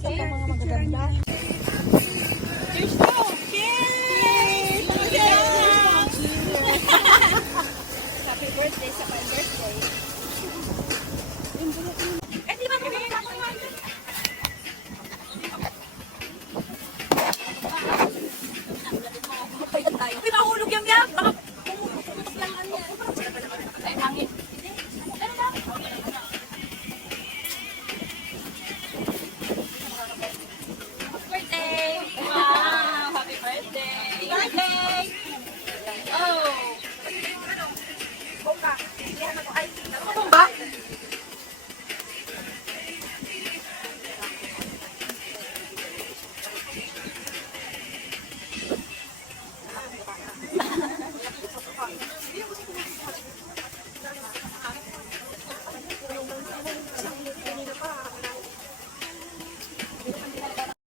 Sa mga magaganda. Cheers to! Cheers! Happy birthday sa my birthday. Eh, di ba bibigyan ako naman? Magpayat tayo. Uy, mahulog yung yak! Baka pumutok lang ano yan. Ay, hangin. Birthday! Wow! Happy birthday! Birthday! Oh! Bomba! Ay, ano bomba?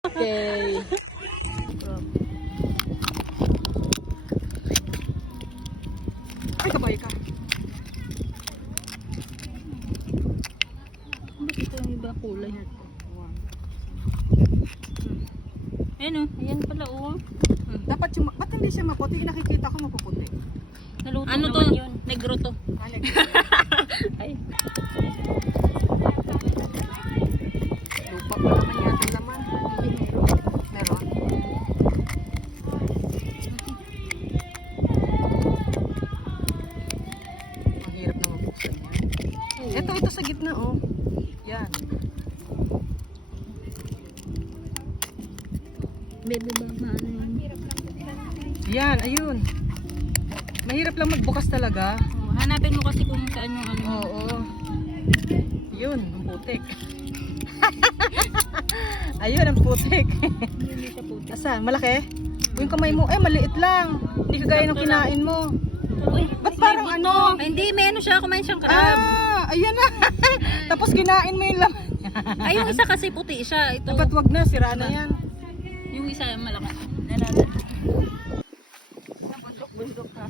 Okay. Ay, kabay ka. Bakit ito yung iba kulay? Ayan o, ayan pala o. Dapat yung, ba't hindi siya maputi? Nakikita ko mapuputi. Naluto ano naman to? Yun. Negro to. Ay. Lupa pa naman yata naman. Meron. Ang hirap na mabuksan yan. Ito sa gitna oh. Yan. Bebe ba maano yun? Yan, ayun. Mahirap lang magbukas talaga. Oh, hanapin mo kasi kung saan yung ano. Oo. Yun, ang putik. Ayun, ang putik. Hindi siya puti. Asan? Malaki? Yung kamay mo, maliit lang. Hindi kagaya ng kinain mo. Uy, Ba't parang ano? ay, hindi, may ano siya, kumain siyang crab. Ayan na. Tapos kinain mo yung laman. Ay, yung isa kasi puti siya. Ito, Dapat wag na, sira na yan. yung isa malaki. Bundok ha.